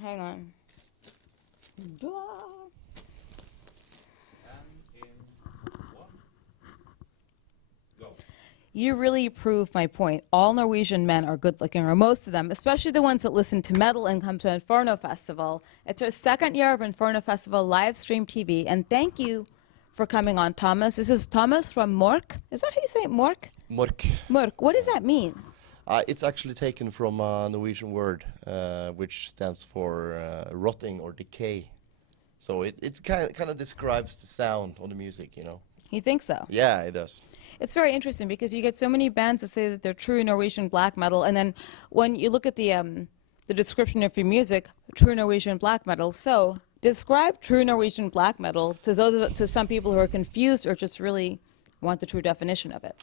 Hang on. And in one, go. You really prove my point. All Norwegian men are good looking, or most of them, especially the ones that listen to metal and come to Inferno Festival. It's our second year of Inferno Festival live stream TV, and thank you for coming on, Thomas. This is Thomas from Mork. Is that how you say it, Mork? Mork. Mork. What does that mean? It's actually taken from a Norwegian word, which stands for rotting or decay. So it kind of describes the sound of the music, you know. You think so? Yeah, it does. It's very interesting because you get so many bands that say that they're true Norwegian black metal, and then when you look at the description of your music, true Norwegian black metal. So describe true Norwegian black metal to some people who are confused or just really want the true definition of it.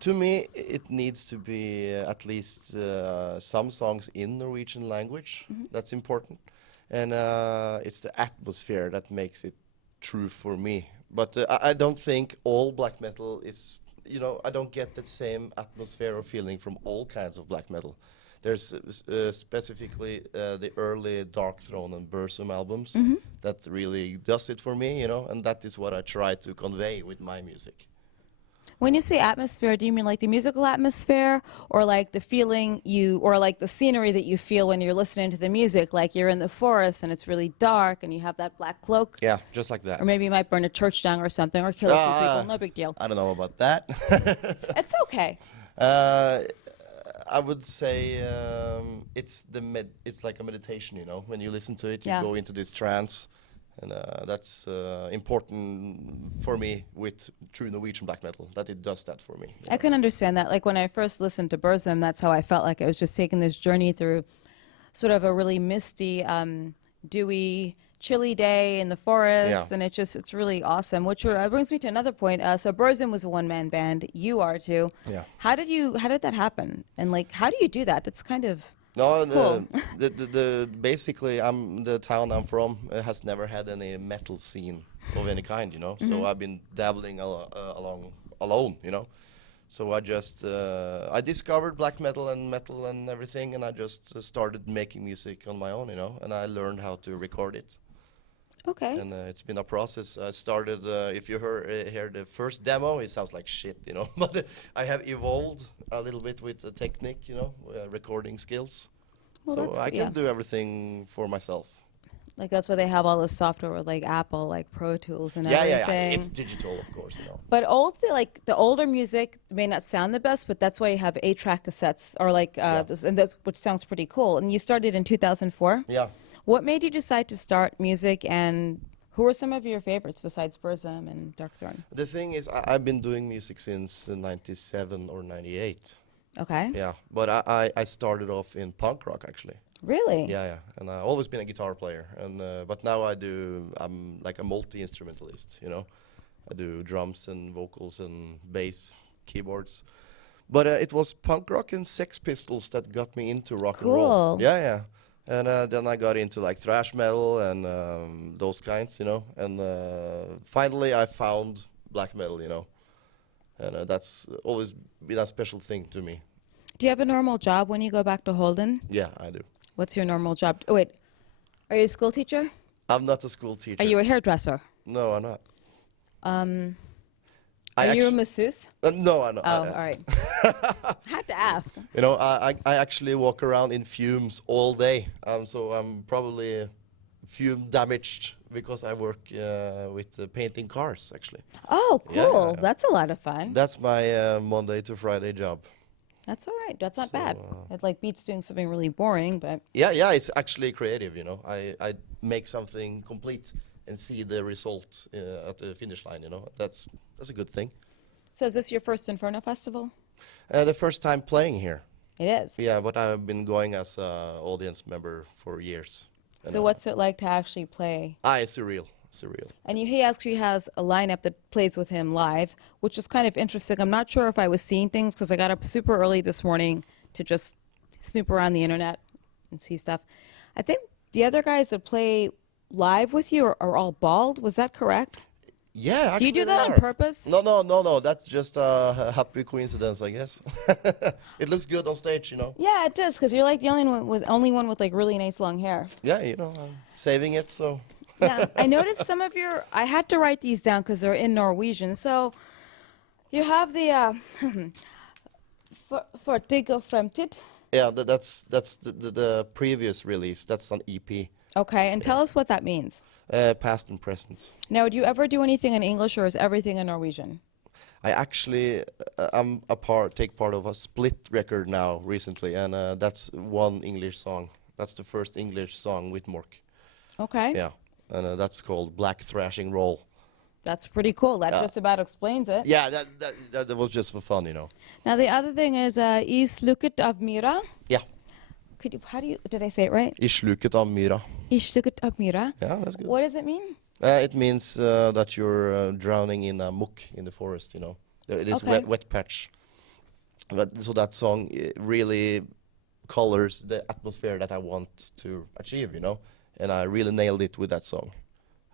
To me, it needs to be at least some songs in Norwegian language. That's important. And it's the atmosphere that makes it true for me. But I don't think all black metal is, you know, I don't get that same atmosphere or feeling from all kinds of black metal. There's specifically the early Dark Throne and Burzum albums that really does it for me, you know, and that is what I try to convey with my music. When you say atmosphere, do you mean like the musical atmosphere, or like the feeling or like the scenery that you feel when you're listening to the music, like you're in the forest and it's really dark and you have that black cloak? Yeah, just like that. Or maybe you might burn a church down or something, or kill a few people, no big deal. I don't know about that. It's okay. I would say it's like a meditation, you know. When you listen to it, you go into this trance. And that's important for me with true Norwegian black metal, that it does that for me. I can understand that. Like when I first listened to Burzum, that's how I felt like I was just taking this journey through sort of a really misty, dewy, chilly day in the forest, and it's really awesome. Which brings me to another point. So Burzum was a one-man band. You are too. Yeah. How did that happen? And like, how do you do that? It's kind of No, cool. basically, the town I'm from has never had any metal scene of any kind, you know. So I've been dabbling along alone, you know. So I just I discovered black metal and everything, and I just started making music on my own, you know. And I learned how to record it. Okay. And it's been a process. I started, if you hear the first demo, it sounds like shit, you know. But I have evolved a little bit with the technique, you know, recording skills. Well, so I can do everything for myself. Like that's why they have all this software like Apple, like Pro Tools and everything. Yeah. It's digital, of course, you know. But the older music may not sound the best, but that's why you have 8-track cassettes or like this, and that's which sounds pretty cool. And you started in 2004. Yeah. What made you decide to start music, and who are some of your favorites besides Burzum and Dark Throne? The thing is, I've been doing music since 97 or 98. Okay. Yeah, but I started off in punk rock, actually. Really? Yeah. And I've always been a guitar player, and but now I'm like a multi-instrumentalist, you know. I do drums and vocals and bass, keyboards. But it was punk rock and Sex Pistols that got me into rock and roll. Cool. Yeah. And then I got into like thrash metal and those kinds, you know. And finally I found black metal, you know. And that's always been a special thing to me. Do you have a normal job when you go back to Holden? Yeah, I do. What's your normal job? Oh, wait, are you a school teacher? I'm not a school teacher. Are you a hairdresser? No, I'm not. Are you a masseuse? No, I'm not. Oh, all right. Had to ask. You know, I actually walk around in fumes all day, so I'm probably fume damaged because I work with painting cars, actually. Oh, cool. Yeah. That's a lot of fun. That's my Monday to Friday job. That's all right. That's not bad. It like beats doing something really boring, but Yeah, it's actually creative, you know. I make something complete and see the result at the finish line, you know. That's a good thing. So is this your first Inferno Festival? The first time playing here. It is. Yeah, but I've been going as an audience member for years. So what's it like to actually play? It's surreal. And he actually has a lineup that plays with him live, which is kind of interesting. I'm not sure if I was seeing things because I got up super early this morning to just snoop around the internet and see stuff. I think the other guys that play live with you are all bald. Was that correct? Yeah, Do you actually do they that on are. purpose? No. That's just a happy coincidence, I guess. It looks good on stage, you know. Yeah, it does, because you're like the only one with like really nice long hair. Yeah, you know, I'm saving it, so. Yeah, I noticed some of your. I had to write these down because they're in Norwegian. So you have the for Digg Fremtid. Yeah, that's the previous release. That's an EP, Okay, and tell us what that means. past and present. Now, do you ever do anything in English, or is everything in Norwegian? I actually take part of a split record now recently, and that's one English song. That's the first English song with Mork. Okay, Yeah, and that's called Black Thrashing Roll. that's pretty cool. That Yeah. just about explains it. Yeah, that was just for fun, you know. Now, the other thing is Isluket av myra. Yeah, Did I say it right? I sluket av myra. Isluket av myra. Yeah, that's good. What does it mean? It means that you're drowning in a muck in the forest, you know. This Okay. wet patch. So that song really colors the atmosphere that I want to achieve, you know. And I really nailed it with that song.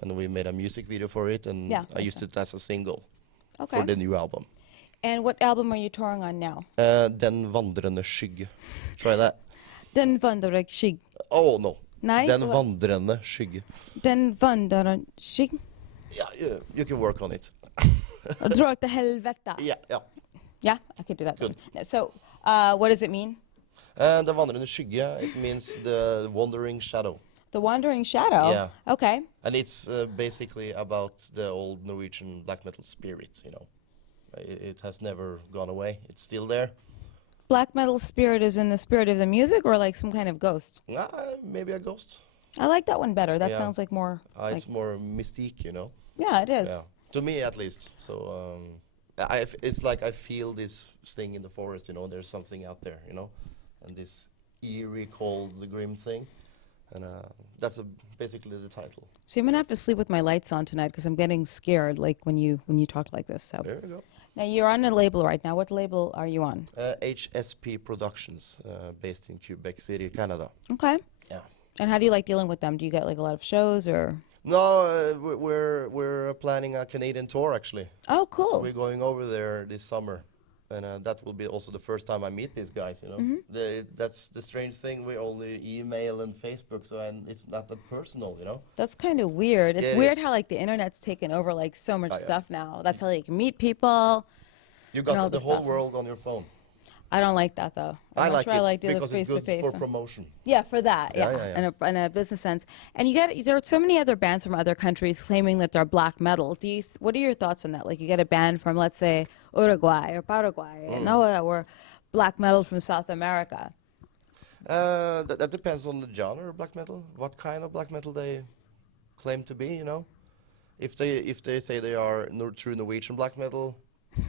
And we made a music video for it, and Yeah, I I used saw. it as a single Okay. for the new album. And what album are you touring on now? Den Vandrende Skygge. Try that. Den Vandrende Skygge. Oh, no. Nei, Den hva- Vandrende Skygge. Den Vandrende Skygge. Yeah, you can work on it. Dra til helvete. Yeah. Yeah, I could do that. Good. No, so, what does it mean? Den Vandrende Skygge, it means the wandering shadow. The Wandering Shadow? Yeah. Okay. And it's basically about the old Norwegian black metal spirit, you know. It has never gone away. It's still there. Black metal spirit is in the spirit of the music, or like some kind of ghost? Maybe a ghost. I like that one better. That Yeah. sounds like more. It's more mystique, you know. Yeah, it is. Yeah. To me, at least. So it's like I feel this thing in the forest, you know. There's something out there, you know, and this eerie, cold, the grim thing, and that's basically the title. So I'm gonna have to sleep with my lights on tonight because I'm getting scared, like when you talk like this. So There you go. now you're on a label right now. What label are you on? HSP Productions, based in Quebec City, Canada. Okay. Yeah. And how do you like dealing with them? Do you get like a lot of shows or? No, we're planning a Canadian tour actually. Oh, So cool. we're going over there this summer, and that will be also the first time I meet these guys. You know, that's the strange thing. We only email and Facebook, so and it's not that personal. You know. That's kind of weird. It's Yeah, it weird is. how like the internet's taken over like so much Oh, yeah. stuff now. That's how you can meet people. You And all got the this whole stuff. world on your phone. I don't like that though. I much like rather it do the because it's face to good face. for promotion. Yeah, for that. Yeah, Yeah, yeah, yeah. In a business sense. And there are so many other bands from other countries claiming that they're black metal. What are your thoughts on that? Like you get a band from, let's say, Uruguay or Paraguay, and or black metal from South America. That depends on the genre of black metal. What kind of black metal they claim to be, you know. If they say they are true Norwegian black metal,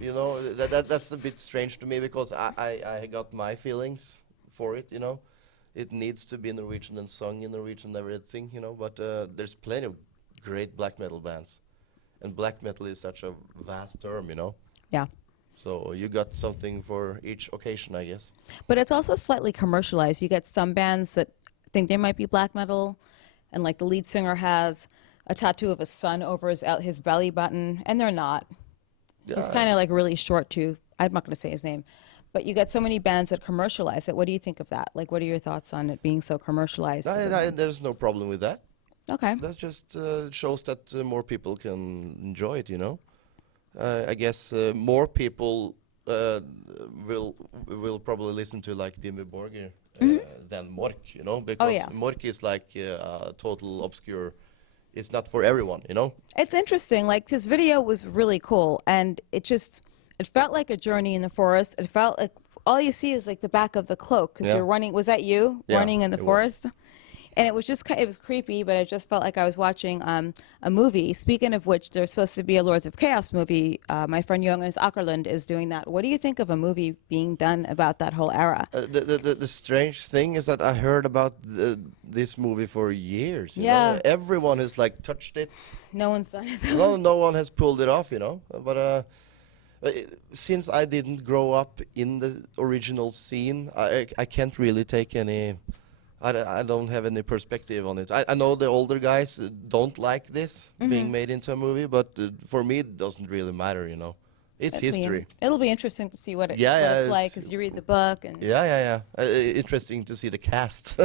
you know, that's a bit strange to me because I got my feelings for it, you know. It needs to be Norwegian and sung in Norwegian and everything, you know. But there's plenty of great black metal bands, and black metal is such a vast term, you know. Yeah. So you got something for each occasion, I guess. But it's also slightly commercialized. You get some bands that think they might be black metal, and like the lead singer has a tattoo of a sun over his belly button, and they're not. He's Yeah. kind of like really short too. I'm not going to say his name. But you get so many bands that commercialize it. What do you think of that? Like, what are your thoughts on it being so commercialized? There's no problem with that. Okay. That just shows that more people can enjoy it, you know. I guess more people will probably listen to like Dimmu Borgir than Mork, you know, because yeah. Mork is like a total obscure. It's not for everyone, you know. It's interesting. Like, his video was really cool, and it felt like a journey in the forest. It felt like all you see is like the back of the cloak because Yeah. you're running. Was that you Yeah, running in the it was. forest? And it was just it was creepy, but it just felt like I was watching a movie. Speaking of which, there's supposed to be a Lords of Chaos movie. My friend Jonas Ackerlund is doing that. What do you think of a movie being done about that whole era? The strange thing is that I heard about this movie for years. You Yeah. know? Everyone has like touched it. No one's done it. No one has pulled it off, you know. But since I didn't grow up in the original scene, I can't really take any I don't have any perspective on it. I know the older guys don't like this being made into a movie, but for me it doesn't really matter, you know. It's history. It'll be interesting to see what, Yeah, what yeah, it's like it's- because you read the book and. Yeah. Interesting to see the cast.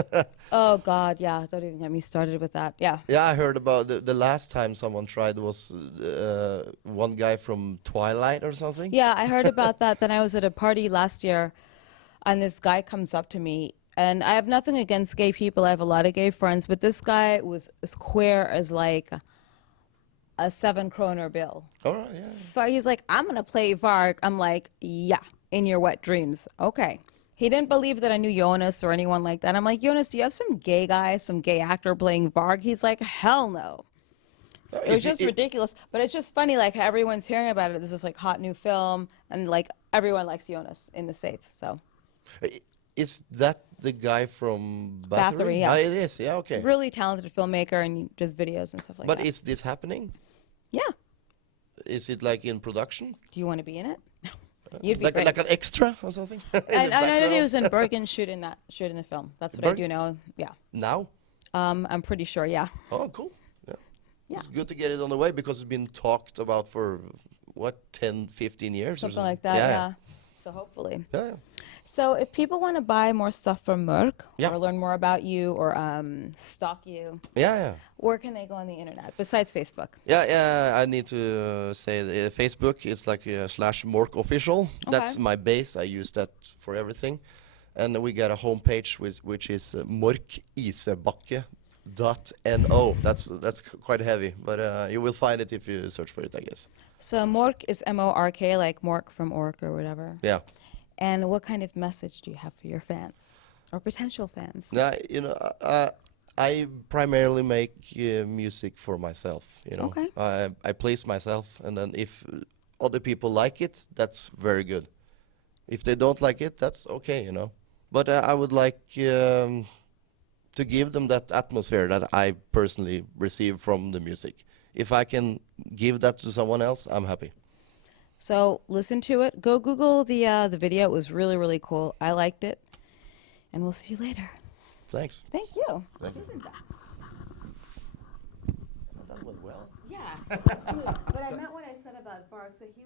Oh God, yeah. Don't even get me started with that. Yeah. Yeah, I heard about the last time someone tried was one guy from Twilight or something. Yeah, I heard about that. Then I was at a party last year, and this guy comes up to me, and I have nothing against gay people. I have a lot of gay friends, but this guy was as queer as like a 7 kroner bill. All right, yeah. So he's like, "I'm gonna play Varg." I'm like, "Yeah, in your wet dreams." Okay. He didn't believe that I knew Jonas or anyone like that. I'm like, "Jonas, do you have some gay guy, some gay actor playing Varg?" He's like, "Hell no." It was just ridiculous, but it's just funny, like how everyone's hearing about it. This is like hot new film, and like everyone likes Jonas in the States. So Is that the guy from Bathory, yeah. Ah, it is, yeah, okay. really talented filmmaker and does videos and stuff like But that. is this happening? Yeah. Is it like in production? Do you want to be in it? You'd be Like, great. like an extra or something? In the I know that he background? was in Bergen shooting the film. That's what I do know. Yeah. Now? I'm pretty sure. Yeah. Oh, cool. Yeah. Yeah. It's good to get it on the way because it's been talked about for, what, 10, 15 years or Something something? like that. Yeah. So hopefully. Yeah. So if people want to buy more stuff from Mork Yeah. or learn more about you or stalk you, Yeah. where can they go on the internet besides Facebook? Yeah, I need to say Facebook is like /Mork official. That's my base. I use that for everything. And we got a homepage which is morkisebakke.no. That's quite heavy, but you will find it if you search for it, I guess. So Mork is M-O-R-K, like Mork from Ork or whatever. Yeah. And what kind of message do you have for your fans or potential fans? Now, you know, I primarily make music for myself, you know. Okay. I please myself, and then if other people like it, that's very good. If they don't like it, that's okay, you know. But I would like to give them that atmosphere that I personally receive from the music. If I can give that to someone else, I'm happy. So listen to it. Go Google the video. It was really, really cool. I liked it. And we'll see you later. Thanks. Thank you. Thank you. Isn't that? That went well. Yeah. Smooth. But I meant what I said about Varg. So he